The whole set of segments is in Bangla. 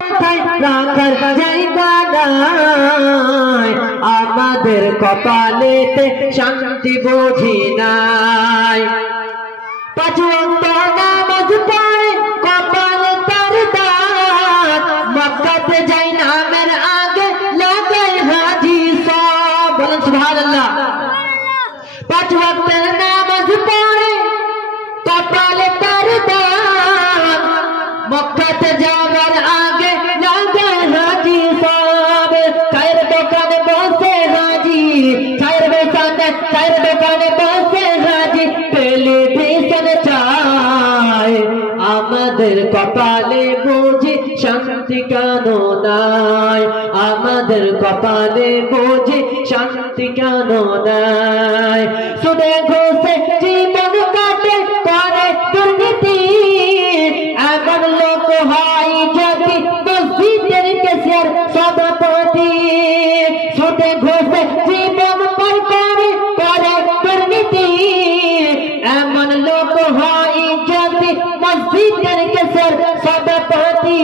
রাখার জায়গা নাই, আমাদের কপালেতে শান্তি বুঝি নাই। পাঁচ ওয়াক্ত নামাজ পড়ে কপাল তার দাগ, মক্কাতে যাই নামের আগে লাগে হাজি সব। বলেন সুবহানাল্লাহ। পাঁচ ওয়াক্ত নামাজ পড়ে কপালে তার দাগ, মক্কাতে যাওয়ার আগে লাগে হাজি সব। চায়ের দোকানে বসে হাজি, চায়ের দোকানে বসে হাজি, টেলিভিশন চায়। আমাদের কপালে বুঝি শান্তি কেন নাই, আমাদের কপালে বুঝি শান্তি কেন নাই। সুদে ঘুষে জীবন কাটে করে দুর্নীতি, এমন লোক হয় যদি মসজিদের কেসিয়ার সভাপতি। সুদে ঘুষে জীবন পার করে করে দুর্নীতি, এমন লোক হয় যদি মসজিদের কেসিয়ার সভাপতি।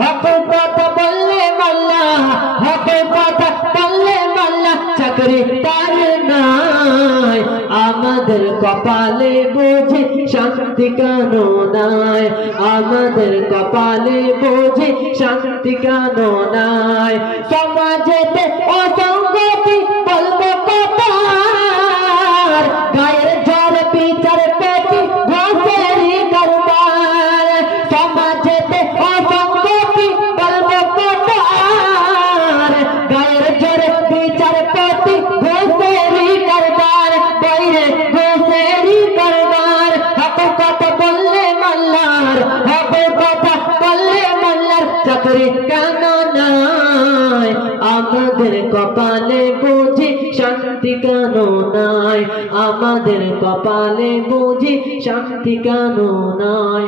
হক কথা বললে মাল্লা, হক কথা বললে মাল্লা, চাকরি তার নাই। আমাদের কপালে বুঝি শান্তি কেন নাই, আমাদের কপালে বুঝি শান্তি কেন নাই। সমাজেতে অসঙ্গতি বলবো কপার, গায়ের জ্বর বিচার পেটি ঘষেরই কারবার। সমাজেতে অসঙ্গতি বলবো কপার, গায়ের জ্বর বিচার পেটি ঘষেরই কারবার, বাইরে ঘষেরই কারবার। হক কথা বললে মাল্লার, হক কথা বললে মাল্লার, চাকরি কেন নাই। আমাদের কপালে বুঝি শান্তি কেন নাই, আমাদের কপালে বুঝি শান্তি কেন নাই।